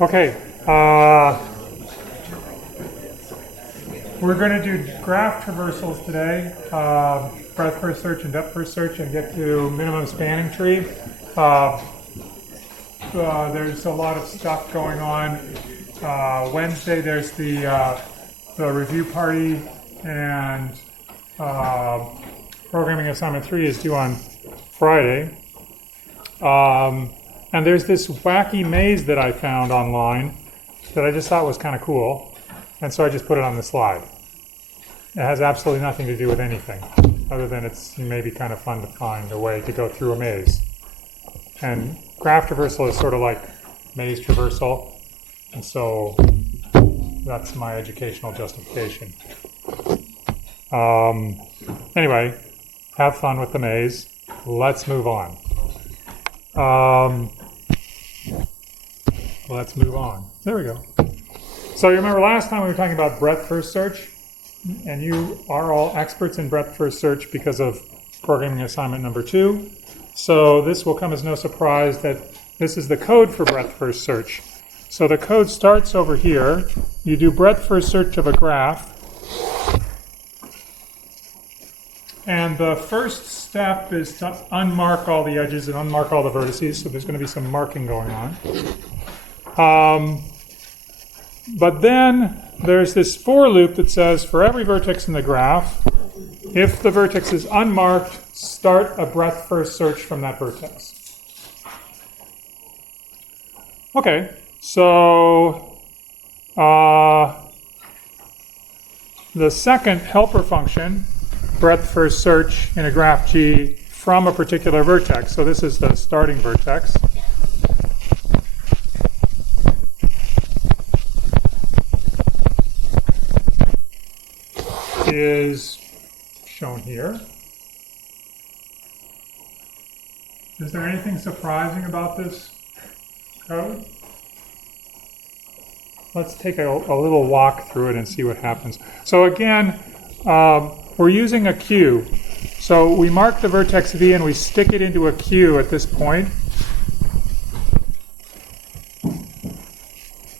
Okay, we're going to do graph traversals today, breadth first search and depth first search, and get to minimum spanning tree. There's a lot of stuff going on. Wednesday there's the review party, and programming assignment 3 is due on Friday. And there's this wacky maze that I found online that I just thought was kind of cool, and so I just put it on the slide. It has absolutely nothing to do with anything, other than it's maybe kind of fun to find a way to go through a maze. And graph traversal is sort of like maze traversal, and so that's my educational justification. Anyway, have fun with the maze. Let's move on. Let's move on. There we go. So you remember last time we were talking about breadth first search, and you are all experts in breadth first search because of programming assignment number 2. So this will come as no surprise that this is the code for breadth first search. So the code starts over here. You do breadth first search of a graph. And the first step is to unmark all the edges and unmark all the vertices. So there's going to be some marking going on. But then there's this for loop that says for every vertex in the graph, if the vertex is unmarked, start a breadth first search from that vertex. Okay, so the second helper function, breadth first search in a graph G from a particular vertex. So this is the starting vertex. Is shown here. Is there anything surprising about this code? Let's take a little walk through it and see what happens. So again, we're using a queue. So we mark the vertex V and we stick it into a queue at this point.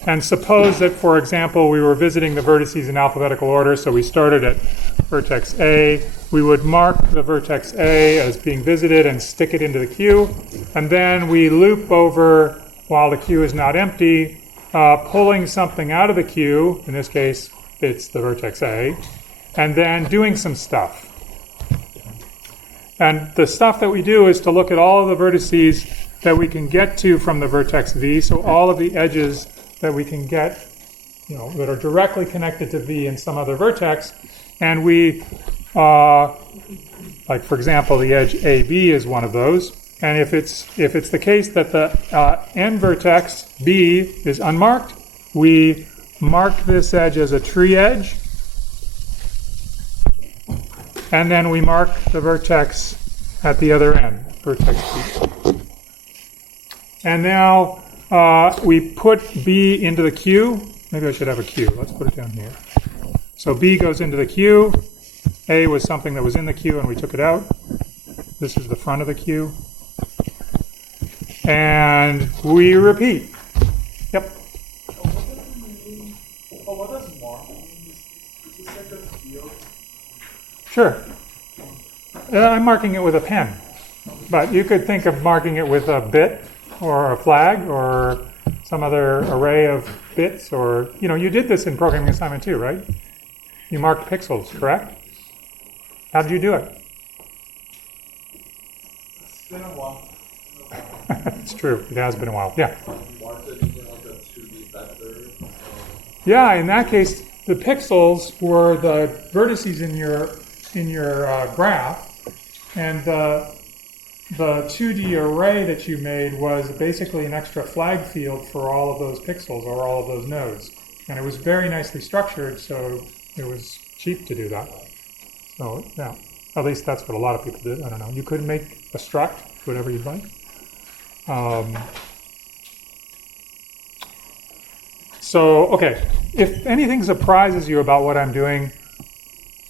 And suppose that, for example, we were visiting the vertices in alphabetical order, so we started at vertex A. We would mark the vertex A as being visited and stick it into the queue. And then we loop over while the queue is not empty, pulling something out of the queue. In this case, it's the vertex A. And then doing some stuff. And the stuff that we do is to look at all of the vertices that we can get to from the vertex V, so all of the edges that we can get, that are directly connected to V in some other vertex, and we, like for example, the edge AB is one of those. And if it's the case that the end vertex B is unmarked, we mark this edge as a tree edge, and then we mark the vertex at the other end, vertex B. And now we put B into the queue. Maybe I should have a queue. Let's put it down here. So B goes into the queue. A was something that was in the queue and we took it out. This is the front of the queue. And we repeat. Yep. What does marking mean? Is this like a field? Sure. I'm marking it with a pen. But you could think of marking it with a bit, or a flag, or some other array of bits, or, you did this in programming assignment 2, right? You marked pixels, correct? How did you do it? It's been a while. It's true, it has been a while, yeah. You marked it using like a 2D vector. Yeah, in that case, the pixels were the vertices in your graph, and the 2D array that you made was basically an extra flag field for all of those pixels or all of those nodes. And it was very nicely structured, so it was cheap to do that. So, yeah, at least that's what a lot of people did. I don't know. You could make a struct, whatever you'd like. So, okay, if anything surprises you about what I'm doing,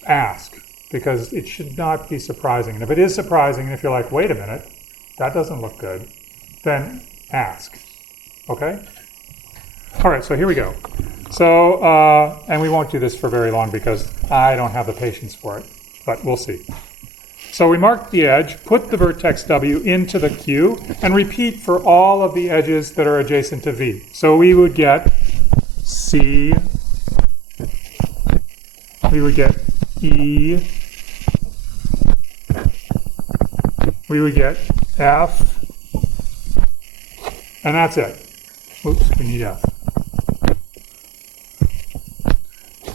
ask. Because it should not be surprising. And if it is surprising, and if you're like, wait a minute, that doesn't look good, then ask. Okay? All right, so here we go. So, and we won't do this for very long because I don't have the patience for it, but we'll see. So we mark the edge, put the vertex W into the Q, and repeat for all of the edges that are adjacent to V. So we would get C, we would get E, we would get F, and that's it. Oops, we need F.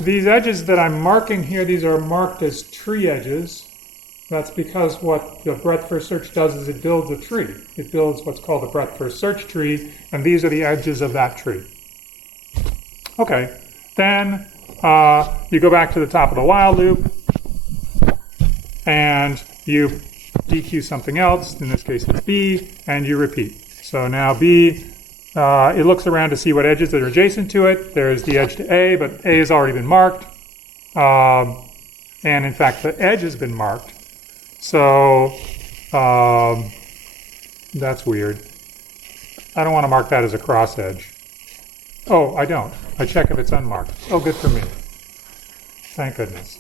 These edges that I'm marking here, these are marked as tree edges. That's because what the breadth first search does is it builds a tree. It builds what's called the breadth first search tree, and these are the edges of that tree. Okay, then you go back to the top of the while loop, and you DQ something else, in this case it's B, and you repeat. So now B, it looks around to see what edges that are adjacent to it. There's the edge to A, but A has already been marked. And in fact, the edge has been marked. So that's weird. I don't want to mark that as a cross edge. Oh, I don't. I check if it's unmarked. Oh, good for me. Thank goodness.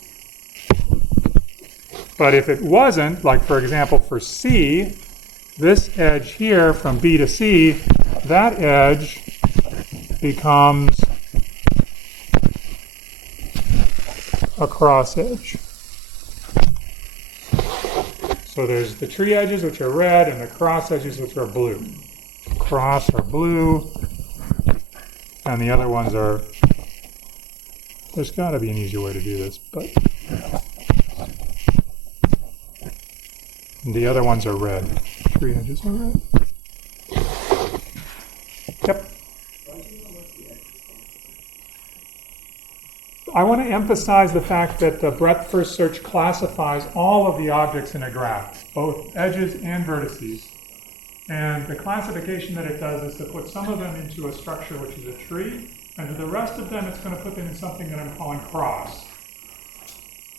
But if it wasn't, like for example for C, this edge here from B to C, that edge becomes a cross edge. So there's the tree edges, which are red, and the cross edges, which are blue. Cross are blue, and the other ones are, there's got to be an easier way to do this, but the other ones are red. Tree edges are red. Yep. I want to emphasize the fact that the breadth first search classifies all of the objects in a graph, both edges and vertices. And the classification that it does is to put some of them into a structure which is a tree, and to the rest of them it's going to put them in something that I'm calling cross,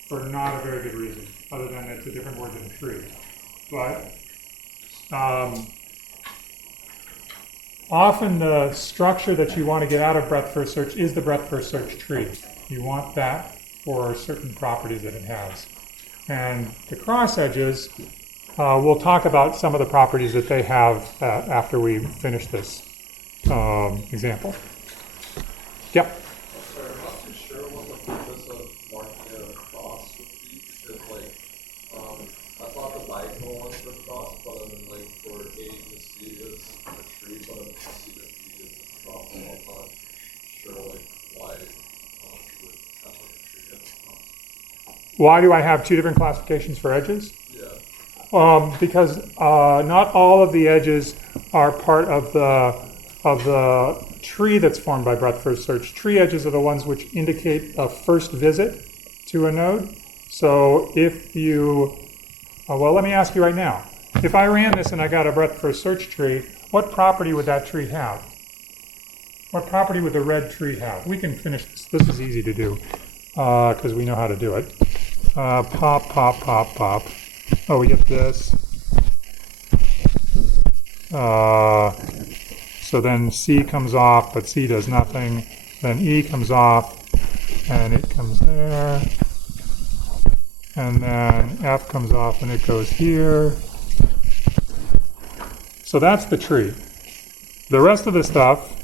for not a very good reason, other than it's a different word than tree. But often the structure that you want to get out of breadth first search is the breadth first search tree. You want that for certain properties that it has. And the cross edges, we'll talk about some of the properties that they have after we finish this example. Yep. Sorry, I'm not too sure what the purpose of marking it a cross would be, because I thought the diagonal ones were cross, but then for A to C is a tree, but then C to D is a cross. So I'm not sure why you would have a tree as a cross. Why do I have two different classifications for edges? Yeah. Because not all of the edges are part of the tree that's formed by breadth first search. Tree edges are the ones which indicate a first visit to a node. So if you, well, let me ask you right now. If I ran this and I got a breadth first search tree, what property would that tree have? What property would the red tree have? We can finish this. This is easy to do because we know how to do it. Pop, pop, pop, pop. Oh, we get this. So then C comes off, but C does nothing. Then E comes off, and it comes there. And then F comes off, and it goes here. So that's the tree. The rest of the stuff,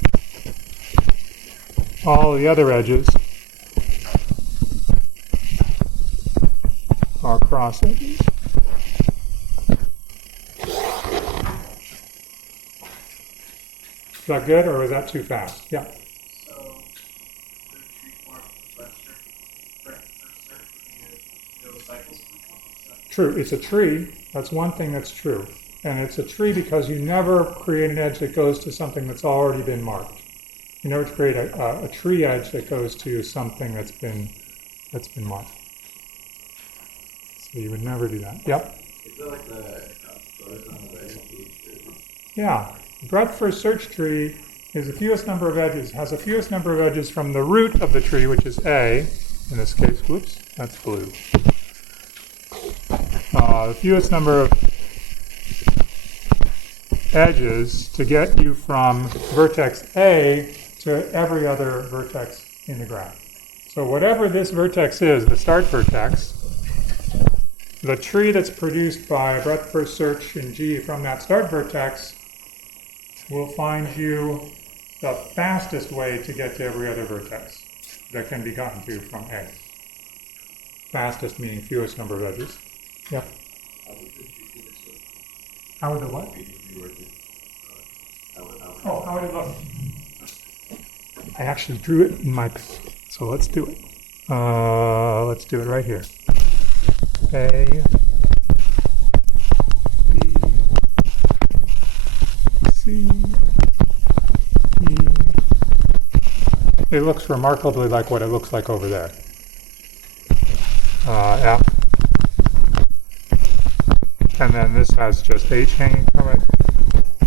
all the other edges, are cross edges. Is that good, or is that too fast? Yeah. So, the tree form breadth first search would be cycles? True. It's a tree. That's one thing that's true. And it's a tree because you never create an edge that goes to something that's already been marked. You never create a tree edge that goes to something that's been marked. So you would never do that. Yep. Is that like the doors on the way of the tree? Yeah. The breadth first search tree is the fewest number of edges, has the fewest number of edges from the root of the tree, which is A. In this case, whoops, that's blue. The fewest number of edges to get you from vertex A to every other vertex in the graph. So whatever this vertex is, the start vertex, the tree that's produced by breadth first search in G from that start vertex will find you the fastest way to get to every other vertex that can be gotten to from A. Fastest meaning fewest number of edges. Yep. How would the what? Oh, how would it look? I actually drew it in my, so let's do it. Let's do it right here. A, B, C, E. It looks remarkably like what it looks like over there. F. And then this has just H hanging from it.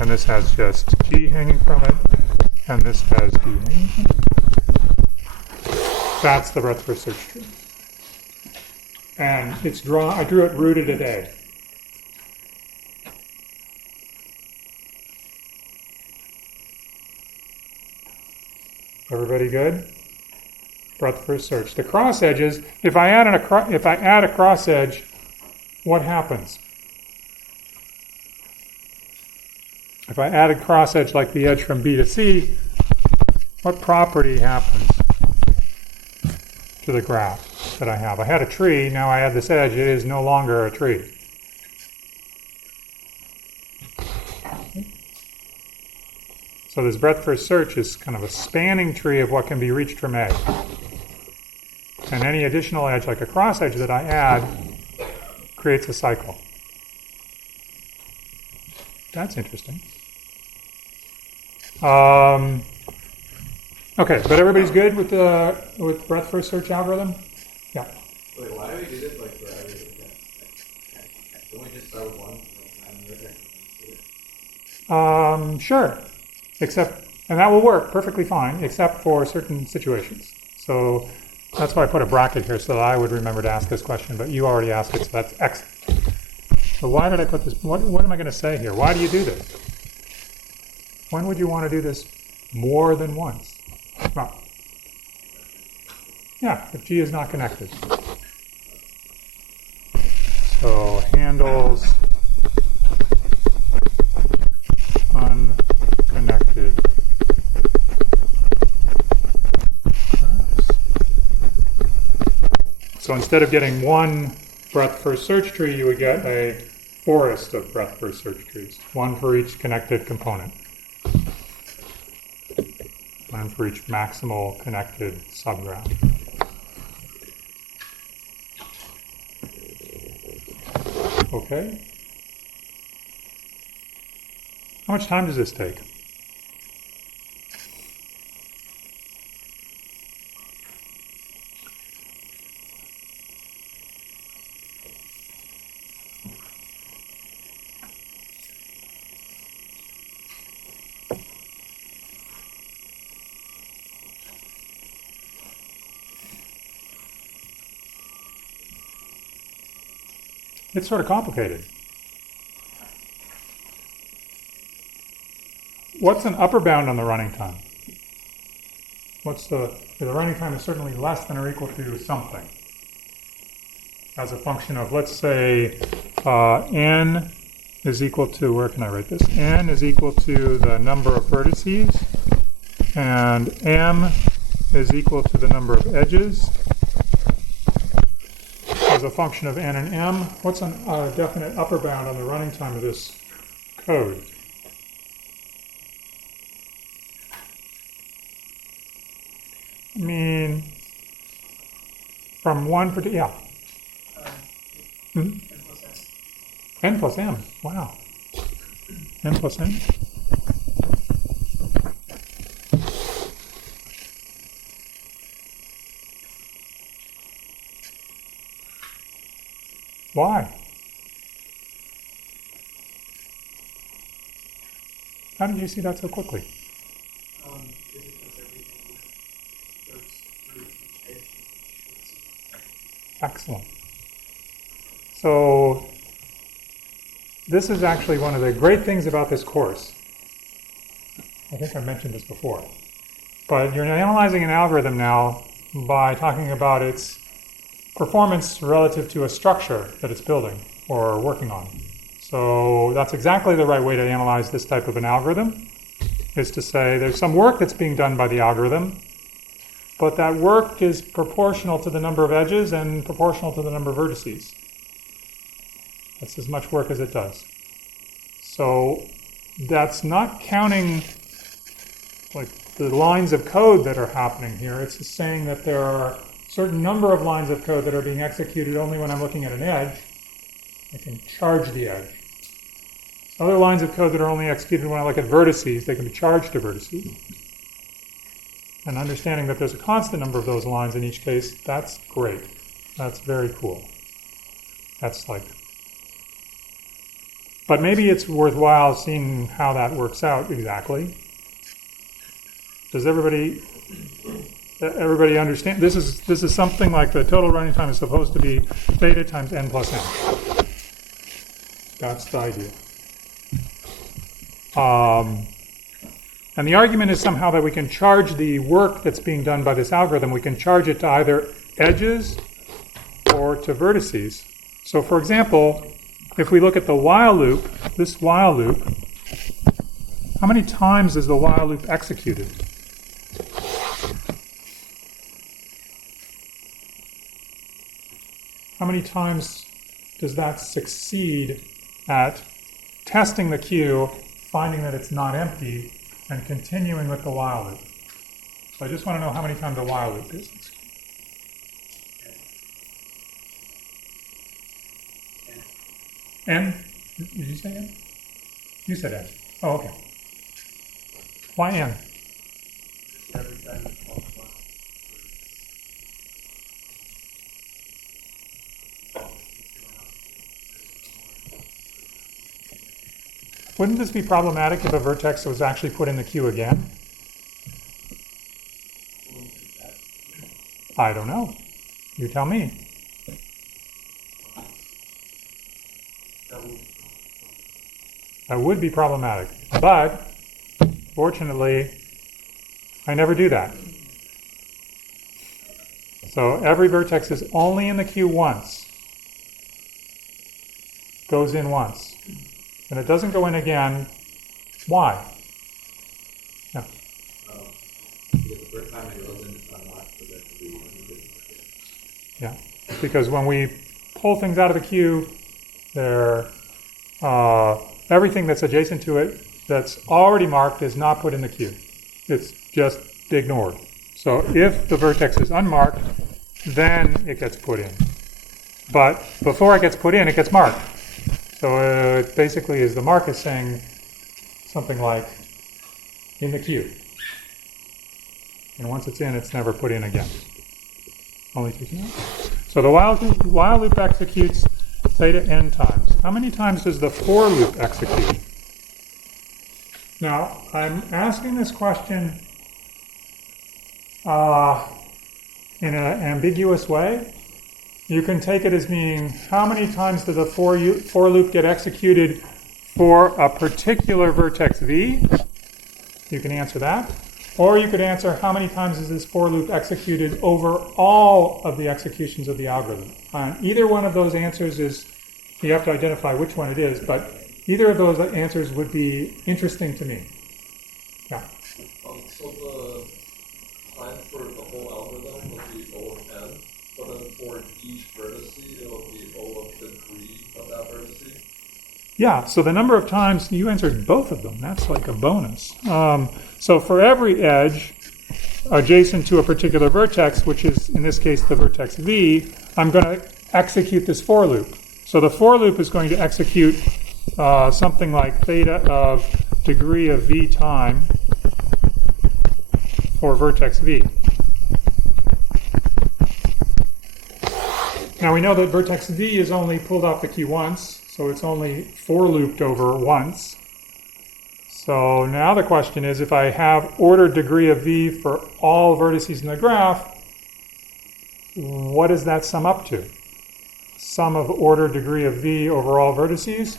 And this has just G hanging from it. And this has D hanging from it. That's the breadth first search tree. And it's I drew it rooted at A. Everybody good? Breadth first search. The cross edges, if I add a cross edge, what happens? If I added cross edge like the edge from B to C, what property happens to the graph that I have? I had a tree, now I add this edge, it is no longer a tree. So this breadth first search is kind of a spanning tree of what can be reached from A. And any additional edge, like a cross edge that I add, creates a cycle. That's interesting. Okay, but everybody's good with breadth first search algorithm? Yeah. Wait, why do we do this like for everything? Don't we just start with one? Sure. And that will work perfectly fine, except for certain situations. So that's why I put a bracket here so that I would remember to ask this question, but you already asked it, so that's excellent. So why did I put this? What am I going to say here? Why do you do this? When would you want to do this more than once? Well, yeah, if G is not connected. So handles unconnected graphs. So instead of getting one breadth first search tree, you would get a forest of breadth first search trees, one for each connected component, one for each maximal connected subgraph. Okay. How much time does this take? It's sort of complicated. What's an upper bound on the running time? The running time is certainly less than or equal to something. As a function of, let's say, n is equal to, where can I write this? N is equal to the number of vertices, and m is equal to the number of edges. As a function of n and m, what's a definite upper bound on the running time of this code? I mean, from 1 per, yeah. N plus m, wow. N plus m? Why? How did you see that so quickly? Excellent. So this is actually one of the great things about this course. I think I mentioned this before. But you're analyzing an algorithm now by talking about its performance relative to a structure that it's building or working on. So that's exactly the right way to analyze this type of an algorithm, is to say there's some work that's being done by the algorithm, but that work is proportional to the number of edges and proportional to the number of vertices. That's as much work as it does. So that's not counting like the lines of code that are happening here. It's just saying that there are a certain number of lines of code that are being executed only when I'm looking at an edge. I can charge the edge. Other lines of code that are only executed when I look at vertices, they can be charged to vertices. And understanding that there's a constant number of those lines in each case, that's great. That's very cool. That's like... But maybe it's worthwhile seeing how that works out exactly. Does everybody understand? This is something like the total running time is supposed to be theta times n plus n. That's the idea. And the argument is somehow that we can charge the work that's being done by this algorithm, we can charge it to either edges or to vertices. So for example, if we look at the while loop, this while loop, how many times is the while loop executed? How many times does that succeed at testing the queue, finding that it's not empty, and continuing with the while loop? So I just want to know how many times the while loop is. N? Did you say N? You said N. Oh, okay. Why N? Wouldn't this be problematic if a vertex was actually put in the queue again? I don't know. You tell me. That would be problematic. But, fortunately, I never do that. So every vertex is only in the queue once. Goes in once. And it doesn't go in again. Why? Yeah. Yeah. Because when we pull things out of the queue, everything that's adjacent to it that's already marked is not put in the queue. It's just ignored. So if the vertex is unmarked, then it gets put in. But before it gets put in, it gets marked. So it basically is the mark is saying something like, in the queue. And once it's in, it's never put in again. Only two times. So the while loop executes theta n times. How many times does the for loop execute? Now, I'm asking this question in an ambiguous way. You can take it as meaning, how many times does the for loop get executed for a particular vertex v? You can answer that. Or you could answer, how many times is this for loop executed over all of the executions of the algorithm? Either one of those answers is, you have to identify which one it is, but either of those answers would be interesting to me. Yeah. So the time for the whole algorithm would be O of n, but then for each vertex, it will be O of degree of that vertex. Yeah, so the number of times, you answered both of them. That's like a bonus. So for every edge adjacent to a particular vertex, which is in this case the vertex v, I'm going to execute this for loop. So the for loop is going to execute something like theta of degree of v time for vertex v. Now we know that vertex v is only pulled off the queue once, so it's only for looped over once. So now the question is, if I have ordered degree of v for all vertices in the graph, what does that sum up to? Sum of ordered degree of v over all vertices?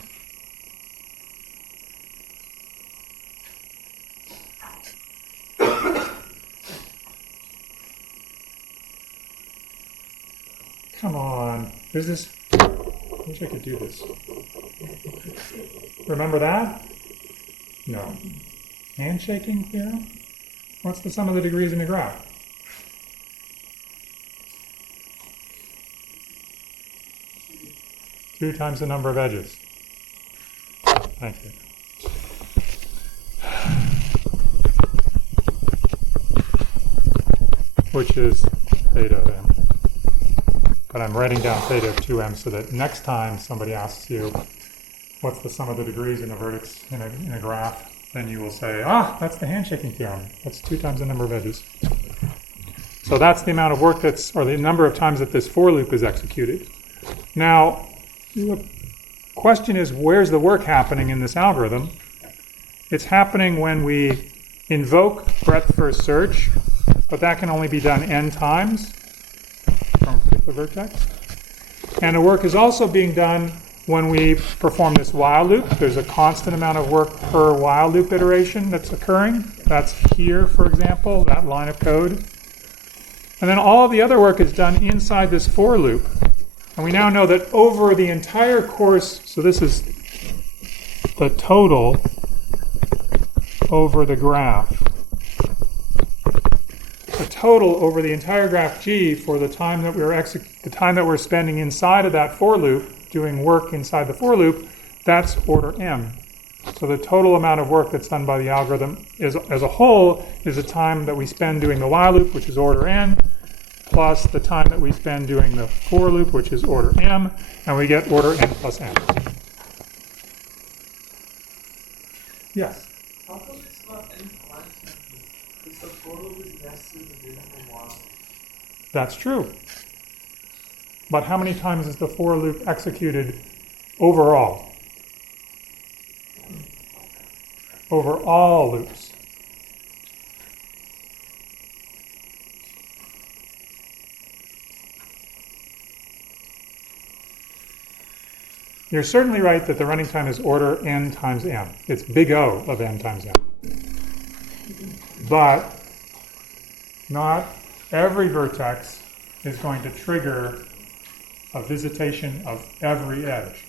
Come on. There's this. I wish I could do this. Remember that? No. Handshaking theorem? What's the sum of the degrees in the graph? Two times the number of edges. Thank you. Which is theta m. But I'm writing down theta of 2m so that next time somebody asks you what's the sum of the degrees in a vertex in a graph, then you will say, that's the handshaking theorem. That's 2 times the number of edges. So that's the amount of work or the number of times that this for loop is executed. Now, the question is, where's the work happening in this algorithm? It's happening when we invoke breadth first search, but that can only be done n times from a particular vertex. And the work is also being done when we perform this while loop. There's a constant amount of work per while loop iteration that's occurring. That's here, for example, that line of code. And then all of the other work is done inside this for loop. And we now know that over the entire course, so this is the total over the graph. The total over the entire graph G for the time that we're spending inside of that for loop, doing work inside the for loop, that's order m. So the total amount of work that's done by the algorithm as a whole is the time that we spend doing the while loop, which is order n, plus the time that we spend doing the for loop, which is order m, and we get order n plus m. Yes? How come it's not n times n? Because the total is nested within the while. That's true. But how many times is the for loop executed overall? Over all loops. You're certainly right that the running time is order n times m. It's big O of n times m. But not every vertex is going to trigger a visitation of every edge.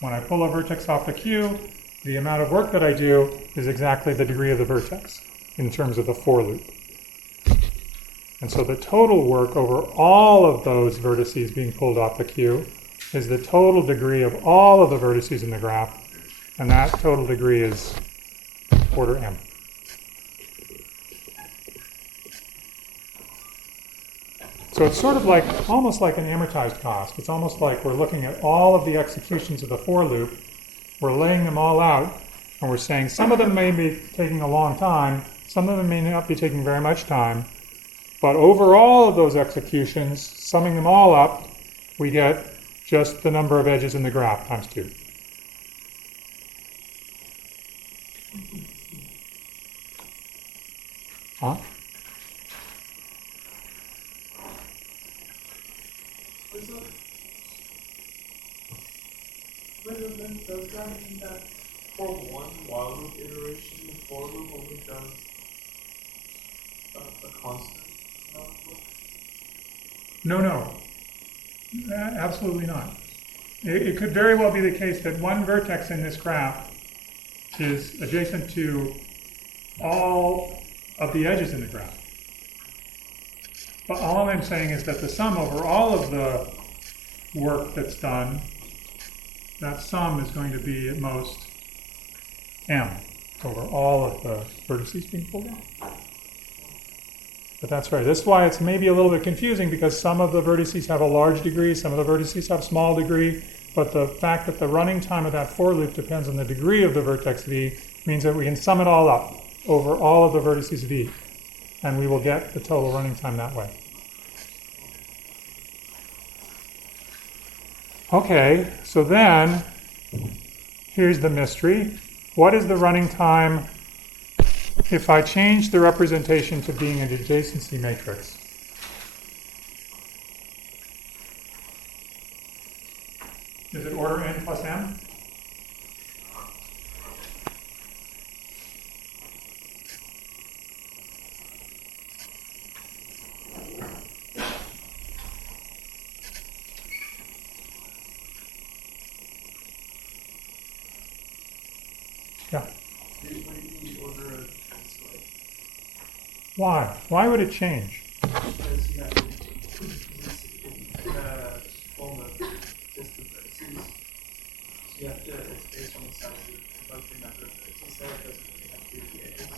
When I pull a vertex off the queue, the amount of work that I do is exactly the degree of the vertex in terms of the for loop. And so the total work over all of those vertices being pulled off the queue is the total degree of all of the vertices in the graph, and that total degree is order m. So it's sort of like, almost like an amortized cost. It's almost like we're looking at all of the executions of the for loop, we're laying them all out, and we're saying some of them may be taking a long time, some of them may not be taking very much time, but over all of those executions, summing them all up, we get just the number of edges in the graph times 2. Huh? Does that mean that for one while loop iteration, the for loop only does a constant amount of work? No. Absolutely not. It could very well be the case that one vertex in this graph is adjacent to all of the edges in the graph. But all I'm saying is that the sum over all of the work that's done, that sum is going to be at most m over all of the vertices being pulled out. But that's right. That's why it's maybe a little bit confusing, because some of the vertices have a large degree, some of the vertices have small degree, but the fact that the running time of that for loop depends on the degree of the vertex v means that we can sum it all up over all of the vertices v, and we will get the total running time that way. Okay, so then, here's the mystery. What is the running time if I change the representation to being an adjacency matrix? Is it order n plus m? Yeah. When you order a display, Why? Why would it change? because you have to, all the distant vertices, so you have to, it's based on the size of the number of vertices there, it doesn't really have to do with the edges.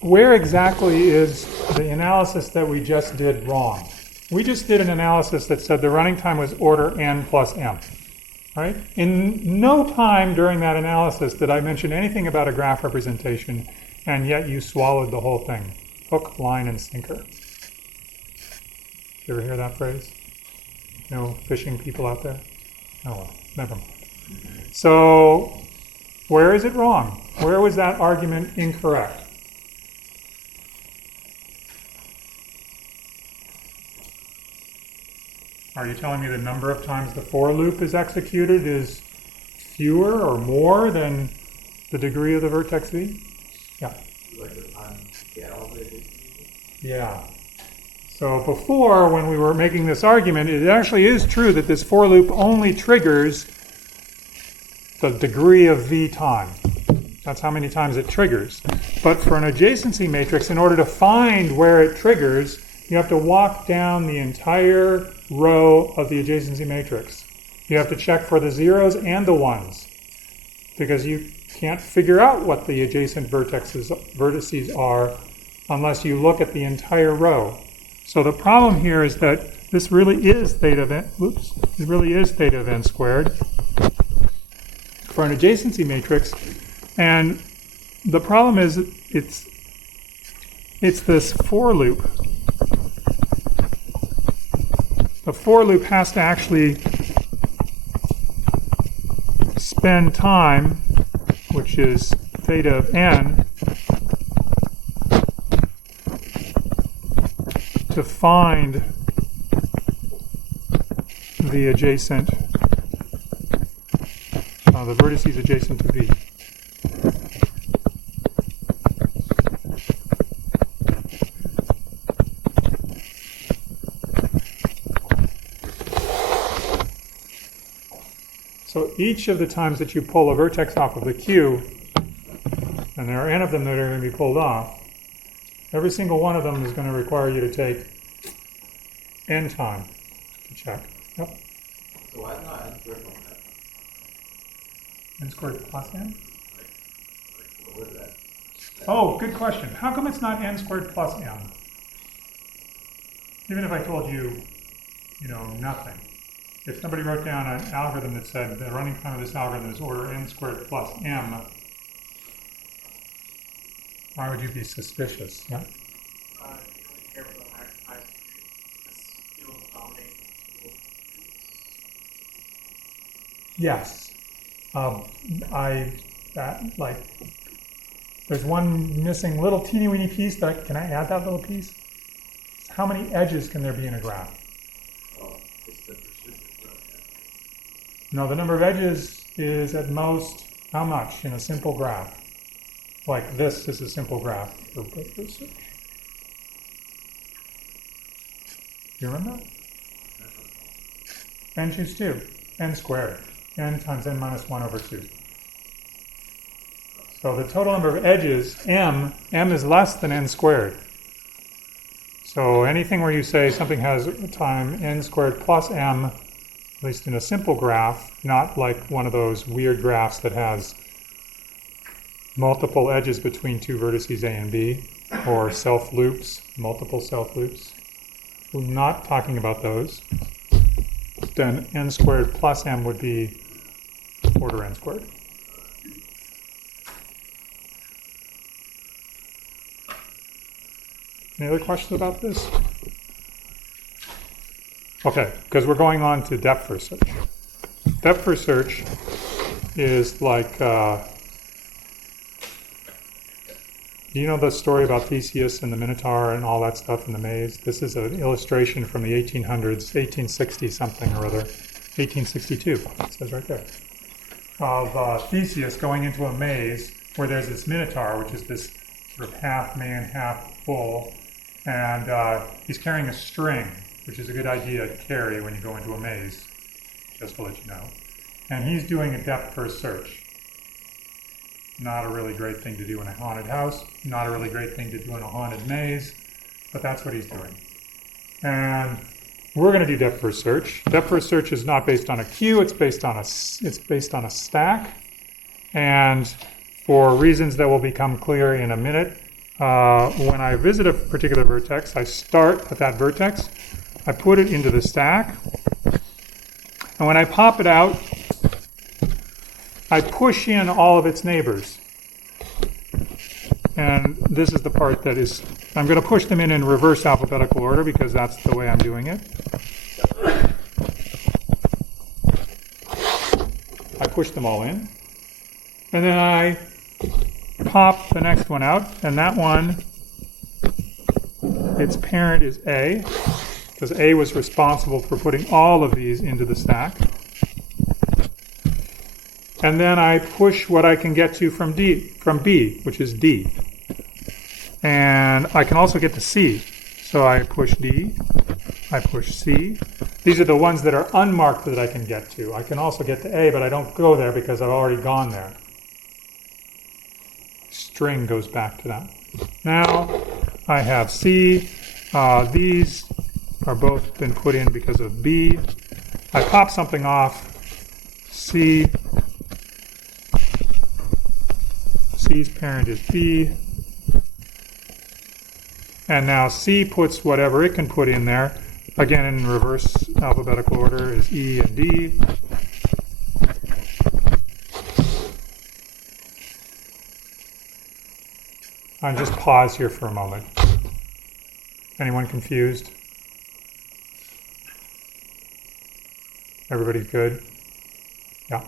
Where exactly is the analysis that we just did wrong? We just did an analysis that said the running time was order n plus m, right? In no time during that analysis did I mention anything about a graph representation, and yet you swallowed the whole thing. Hook, line, and sinker. You ever hear that phrase? No fishing people out there? Oh well, never mind. So, where is it wrong? Where was that argument incorrect? Are you telling me the number of times the for loop is executed is fewer or more than the degree of the vertex v? Yeah. Like the time scale that is Yeah. So before, when we were making this argument, it actually is true that this for loop only triggers the degree of v time. That's how many times it triggers. But for an adjacency matrix, in order to find where it triggers, you have to walk down the entire row of the adjacency matrix. You have to check for the zeros and the ones, because you can't figure out what the adjacent vertices are unless you look at the entire row. So the problem here is that this really is theta of n, it really is theta of n squared for an adjacency matrix, and the problem is it's this for loop. The for loop has to actually spend time, which is theta of n, to find the adjacent, the vertices adjacent to V. So each of the times that you pull a vertex off of the Q, and there are n of them that are going to be pulled off, every single one of them is going to require you to take n time to check. Yep. So why not n squared like that? N squared plus n? Like what was that? Oh, good question. How come it's not n squared plus m? Even if I told you, nothing. If somebody wrote down an algorithm that said the running time of this algorithm is order n squared plus m, why would you be suspicious? Yeah? Yes. There's one missing little teeny weeny piece. Can I add that little piece? How many edges can there be in a graph? Oh, it's the precision graph. No, the number of edges is at most how much in a simple graph? Like this is a simple graph for breadth research. Do you remember? N choose 2, n squared. N times n minus 1 over 2. So the total number of edges, m is less than n squared. So anything where you say something has time n squared plus m, at least in a simple graph, not like one of those weird graphs that has multiple edges between two vertices A and B, or self-loops, multiple self-loops. We're not talking about those. Then n squared plus m would be order n squared. Any other questions about this? Okay, because we're going on to depth first search. Depth first search is like, do you know the story about Theseus and the Minotaur and all that stuff in the maze? This is an illustration from the 1800s, 1860 something or other, 1862, it says right there, of Theseus going into a maze where there's this Minotaur, which is this sort of half man, half bull, and he's carrying a string, which is a good idea to carry when you go into a maze, just to let you know. And he's doing a depth first search. Not a really great thing to do in a haunted house. Not a really great thing to do in a haunted maze. But that's what he's doing. And we're going to do depth first search. Depth first search is not based on a queue. It's based on a stack. And for reasons that will become clear in a minute, when I visit a particular vertex, I start at that vertex. I put it into the stack. And when I pop it out, I push in all of its neighbors. And this is the part that is, I'm going to push them in reverse alphabetical order because that's the way I'm doing it. I push them all in. And then I pop the next one out. And that one, its parent is A, because A was responsible for putting all of these into the stack. And then I push what I can get to from B, which is D. And I can also get to C. So I push D, I push C. These are the ones that are unmarked that I can get to. I can also get to A, but I don't go there because I've already gone there. String goes back to that. Now I have C. These are both been put in because of B. I pop something off. C. C's parent is B. And now C puts whatever it can put in there. Again, in reverse alphabetical order is E and D. I'll just pause here for a moment. Anyone confused? Everybody's good? Yeah.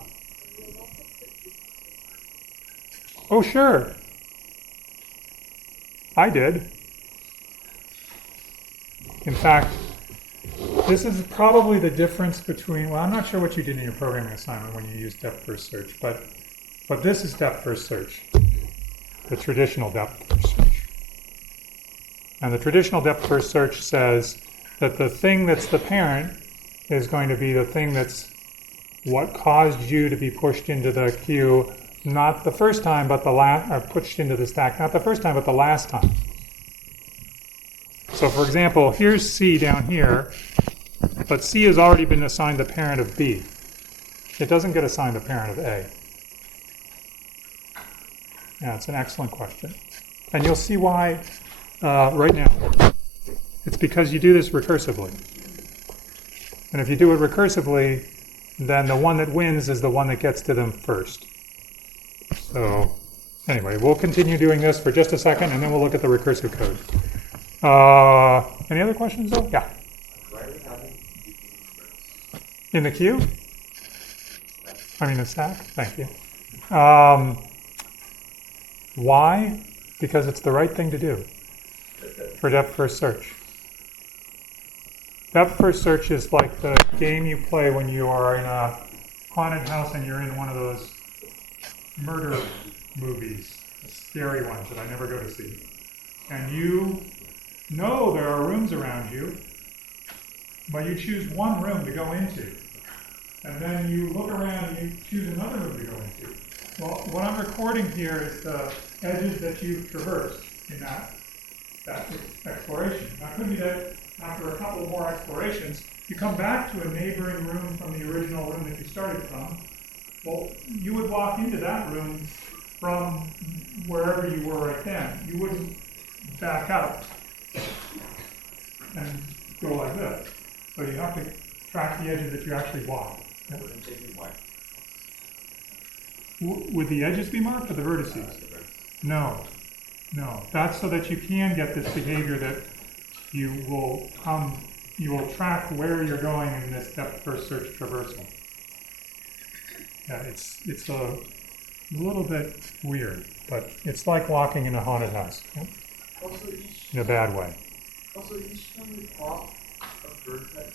Oh, sure. I did. In fact, this is probably the difference between, well, I'm not sure what you did in your programming assignment when you used depth first search, but this is depth first search, the traditional depth first search. And the traditional depth first search says that the thing that's the parent is going to be the thing that's what caused you to be pushed into the queue, not the first time, but the last, or pushed into the stack, not the first time, but the last time. So for example, here's C down here, but C has already been assigned the parent of B. It doesn't get assigned the parent of A. Yeah, it's an excellent question. And you'll see why right now. It's because you do this recursively. And if you do it recursively, then the one that wins is the one that gets to them first. So anyway, we'll continue doing this for just a second, and then we'll look at the recursive code. Any other questions though? Yeah. Why are we having In the queue? I mean the stack? Thank you. Why? Because it's the right thing to do for depth first search. Depth first search is like the game you play when you are in a haunted house and you're in one of those murder movies, the scary ones that I never go to see. And you know there are rooms around you, but you choose one room to go into. And then you look around and you choose another room to go into. Well, what I'm recording here is the edges that you've traversed in that exploration. Now, it could be that after a couple more explorations, you come back to a neighboring room from the original room that you started from. Well, you would walk into that room from wherever you were right then. You wouldn't back out and go like this. So you have to track the edges that you actually walk. it wouldn't take me why? Would the edges be marked or the vertices? No. That's so that you can get this behavior that you will track where you're going in this depth first search traversal. Yeah, it's a little bit weird, but it's like walking in a haunted house. Also, In a bad way. each time we pop a vertex,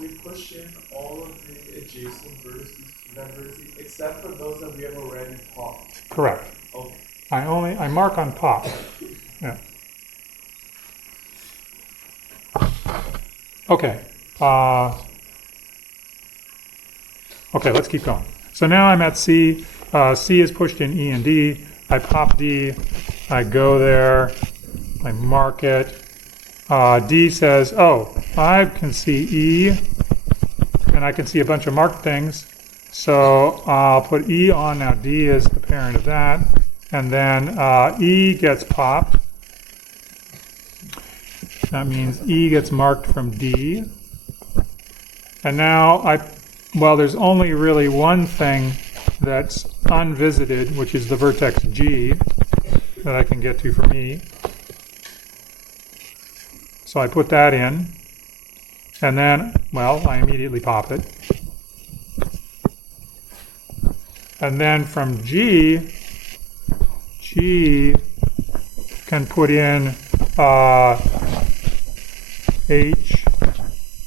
we push in all of the adjacent vertices to that vertex, except for those that we have already popped. Correct. Okay. I mark on pop. Yeah. Okay. Okay, let's keep going. So now I'm at C. C is pushed in E and D. I pop D. I go there. I mark it. D says, oh, I can see E, and I can see a bunch of marked things. So I'll put E on. Now D is the parent of that. And then E gets popped. That means E gets marked from D. And now there's only really one thing that's unvisited, which is the vertex G that I can get to from E. So I put that in, and then, I immediately pop it. And then from G can put in H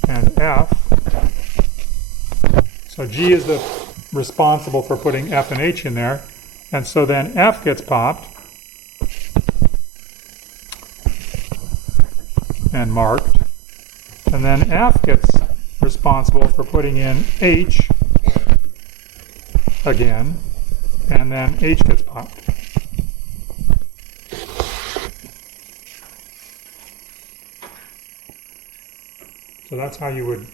and F. So G is responsible for putting F and H in there. And so then F gets popped and marked. And then F gets responsible for putting in H again. And then H gets popped. So that's how you would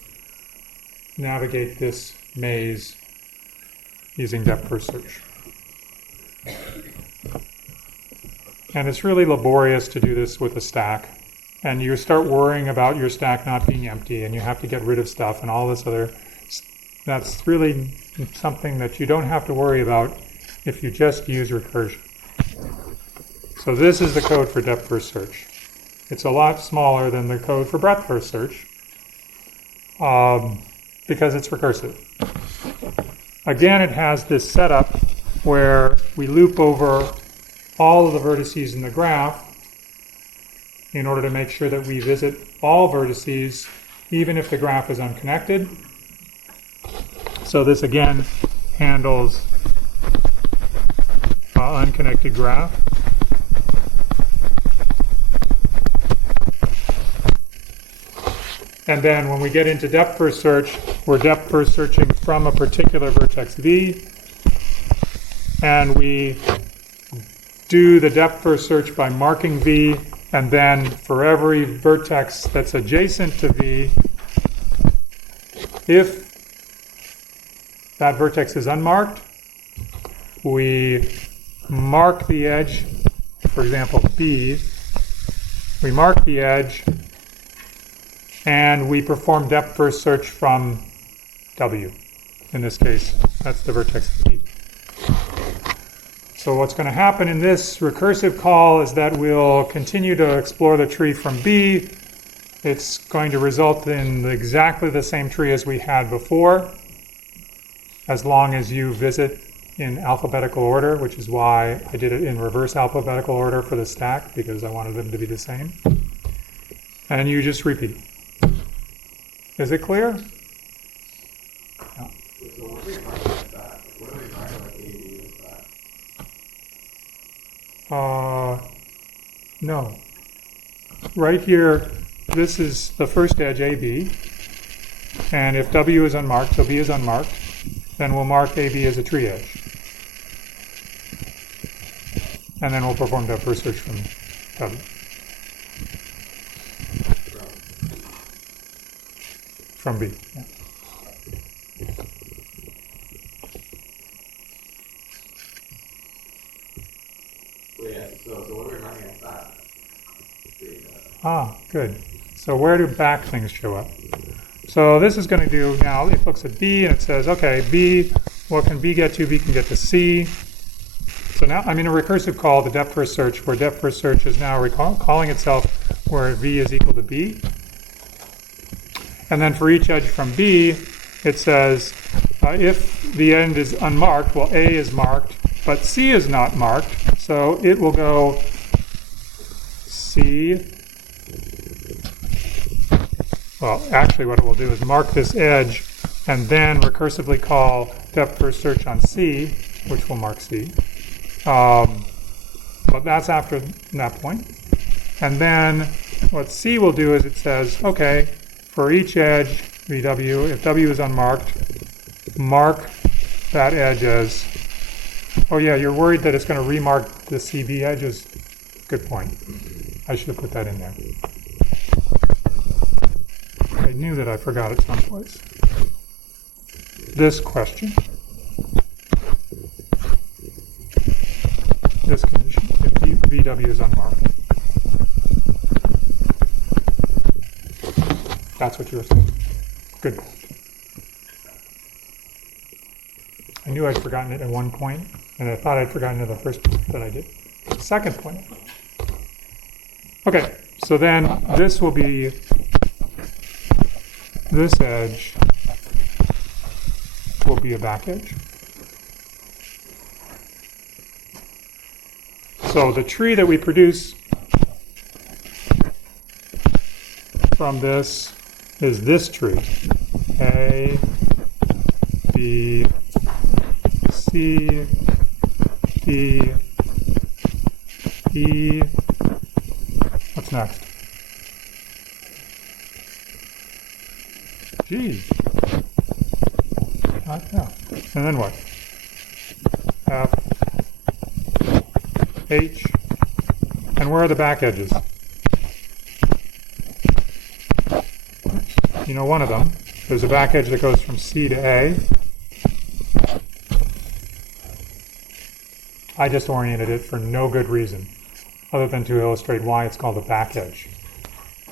navigate this maze using depth first search. And it's really laborious to do this with a stack. And you start worrying about your stack not being empty, and you have to get rid of stuff and all this other. That's really something that you don't have to worry about if you just use recursion. So this is the code for depth first search. It's a lot smaller than the code for breadth first search because it's recursive. Again, it has this setup where we loop over all of the vertices in the graph in order to make sure that we visit all vertices, even if the graph is unconnected. So this again handles unconnected graph. And then when we get into depth first search, we're depth first searching from a particular vertex V, and we do the depth first search by marking V, and then for every vertex that's adjacent to V, if that vertex is unmarked, we mark the edge, for example, B, we mark the edge, and we perform depth first search from W. In this case, that's the vertex V. So what's going to happen in this recursive call is that we'll continue to explore the tree from B. It's going to result in exactly the same tree as we had before, as long as you visit in alphabetical order, which is why I did it in reverse alphabetical order for the stack, because I wanted them to be the same. And you just repeat. Is it clear? No. So what are we talking about that? What are we talking about AB with that? No. Right here, this is the first edge AB. And if W is unmarked, so B is unmarked, then we'll mark AB as a tree edge. And then we'll perform depth first search from W. From B, yeah. So what are we running at that? Good. So where do back things show up? So this is going to do, now it looks at B and it says, okay, B, what can B get to? B can get to C. So now I'm in a recursive call to depth first search, where depth first search is now calling itself where V is equal to B. And then for each edge from B, it says if the end is unmarked, well, A is marked, but C is not marked, so it will go C. Well, actually what it will do is mark this edge and then recursively call depth first search on C, which will mark C. But that's after that point. And then what C will do is it says, okay, for each edge, VW, if W is unmarked, mark that edge as, oh yeah, you're worried that it's going to remark the CB edges. Good point. I should have put that in there. I knew that I forgot it someplace. This question. This condition, if VW is unmarked. That's what you were saying. Good. I knew I'd forgotten it at one point, and I thought I'd forgotten it the first point that I did. Second point. Okay, so then this will be, this edge will be a back edge. So the tree that we produce from this is this tree. A, B, C, D, E. What's next? G. Yeah. And then what? F, H. And where are the back edges? You know one of them. There's a back edge that goes from C to A. I just oriented it for no good reason, other than to illustrate why it's called a back edge.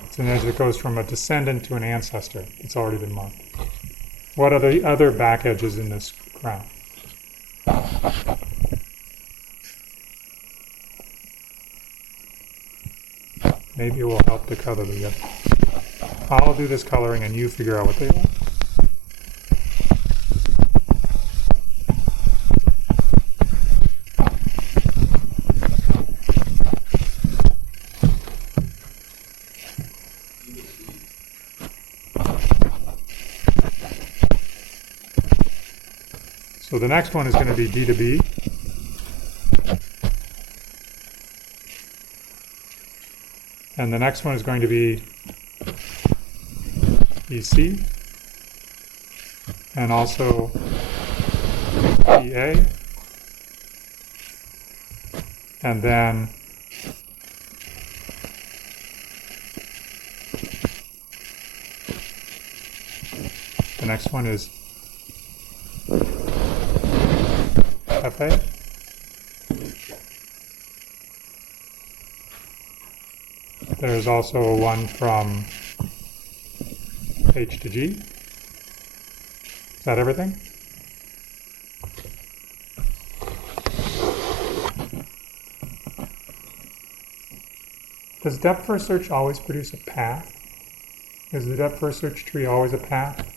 It's an edge that goes from a descendant to an ancestor. It's already been marked. What are the other back edges in this graph? Maybe it will help to color the other. I'll do this coloring and you figure out what they are. So the next one is going to be D to B. And the next one is going to be EC. And also EA. And then the next one is FA. There's also one from H to G. Is that everything? Does depth first search always produce a path? Is the depth first search tree always a path?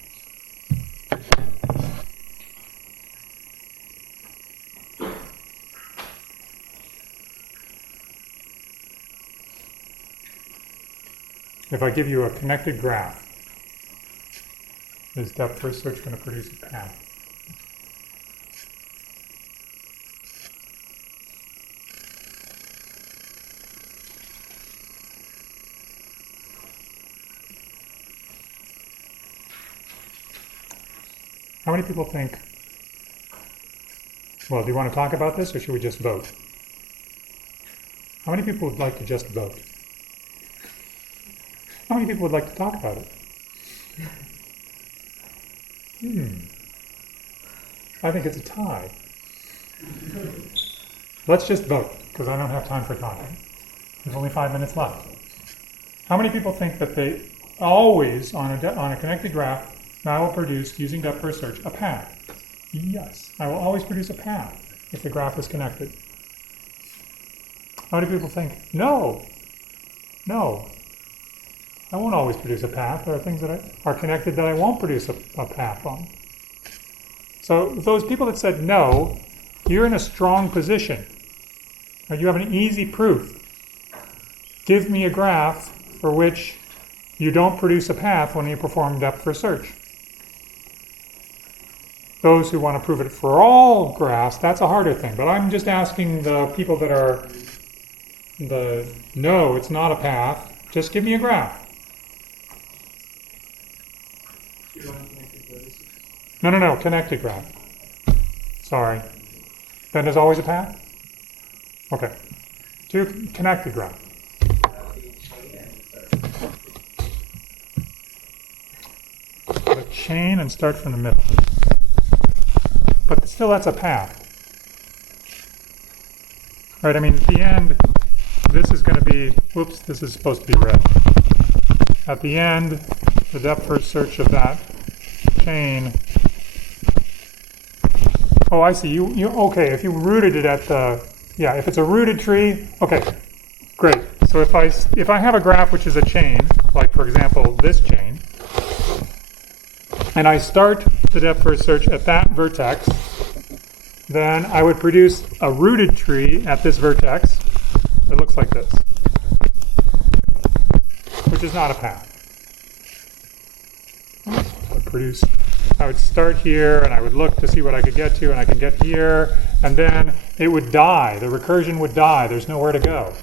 If I give you a connected graph, is depth first search going to produce a path? How many people think, well, do you want to talk about this or should we just vote? How many people would like to just vote? How many people would like to talk about it? I think it's a tie. Let's just vote, because I don't have time for talking. There's only 5 minutes left. How many people think that they always, on a connected graph, I will produce, using depth first search, a path? Yes, I will always produce a path if the graph is connected. How many people think, no, I won't always produce a path. There are things that are connected that I won't produce a path on. So those people that said no, you're in a strong position. You have an easy proof. Give me a graph for which you don't produce a path when you perform depth first search. Those who want to prove it for all graphs, that's a harder thing. But I'm just asking the people that are no, it's not a path. Just give me a graph. No, connected graph. Sorry. Then there's always a path? Okay. Two connected graph. A chain and start from the middle. But still that's a path. Right, I mean at the end, this is going to be, whoops, this is supposed to be red. At the end, the depth first search of that chain. Oh, I see. You okay, if you rooted it at the, yeah, if it's a rooted tree, okay, great. So if I have a graph which is a chain, like for example this chain, and I start the depth first search at that vertex, then I would produce a rooted tree at this vertex that looks like this, which is not a path. I would start here and I would look to see what I could get to, and I can get here, and then it would die. The recursion would die. There's nowhere to go.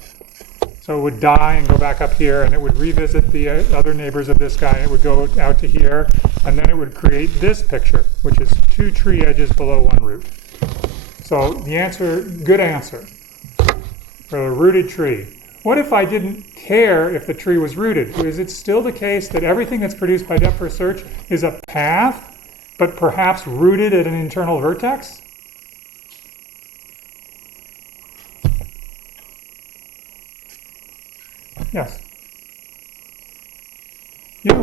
So it would die and go back up here, and it would revisit the other neighbors of this guy, and it would go out to here, and then it would create this picture, which is two tree edges below one root. So the answer, good answer for a rooted tree. What if I didn't care if the tree was rooted? Is it still the case that everything that's produced by depth first search is a path, but perhaps rooted at an internal vertex? Yes. You.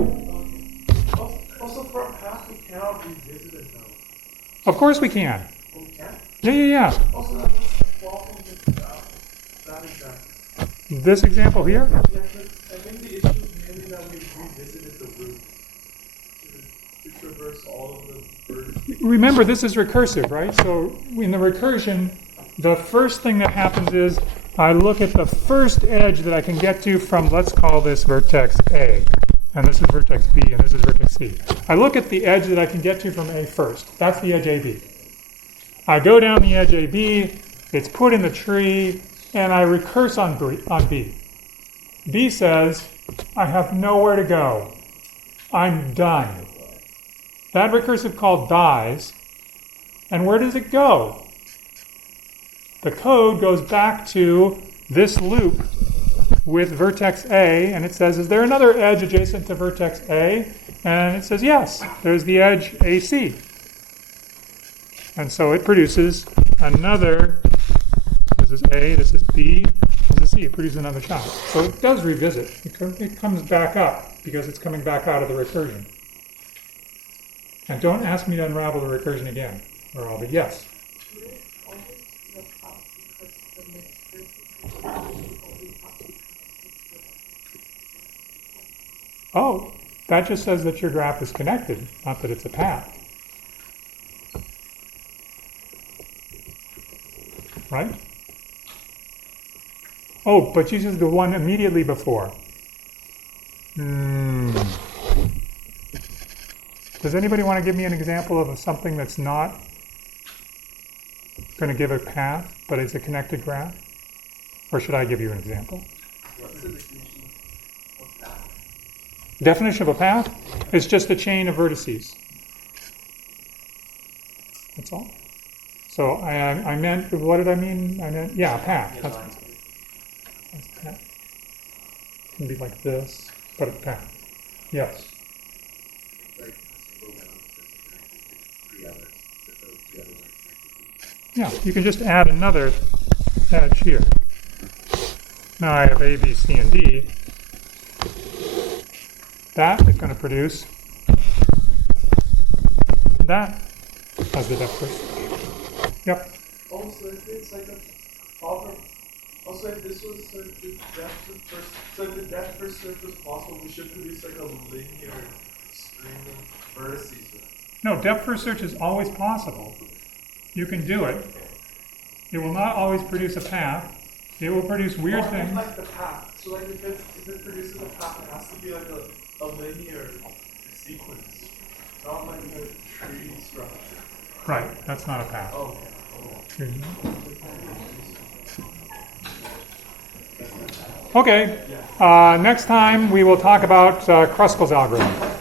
Also, for a path, we cannot revisit it though. Of course we can. We can? Yeah. Also, what's the problem with that example? This example here? Yeah, but I think the issue is mainly that we revisited the root to traverse all of the birds. Remember, this is recursive, right? So in the recursion, the first thing that happens is I look at the first edge that I can get to from, let's call this vertex A. And this is vertex B, and this is vertex C. I look at the edge that I can get to from A first. That's the edge AB. I go down the edge AB, it's put in the tree, and I recurse on B. B says, I have nowhere to go. I'm done. That recursive call dies, and where does it go? The code goes back to this loop with vertex A, and it says, is there another edge adjacent to vertex A? And it says, yes, there's the edge AC. And so it produces another, this is A, this is B, this is C. It produces another child. So it does revisit. It comes back up because it's coming back out of the recursion. And don't ask me to unravel the recursion again, or I'll be yes. Oh, that just says that your graph is connected, not that it's a path. Right? Oh, but you used the one immediately before. Does anybody want to give me an example of something that's not going to give a path, but it's a connected graph? Or should I give you an example? What's the definition of path? Definition of a path is just a chain of vertices. That's all. So I meant, what did I mean? I meant, yeah, a path. That's a path. It can be like this, but a path. Yes. Yeah, you can just add another edge here. Now I have A, B, C, and D. That is going to produce that as the depth first. Yep. Also, if it's like a problem, also if this was like the depth of first, so if the depth first search was possible, we should produce like a linear string of vertices. No, depth first search is always possible. You can do it. It will not always produce a path. It will produce weird things. Like the path. So like if it produces a path, it has to be like a linear sequence, not like a tree structure. Right, that's not a path. Oh. Okay, next time we will talk about Kruskal's algorithm.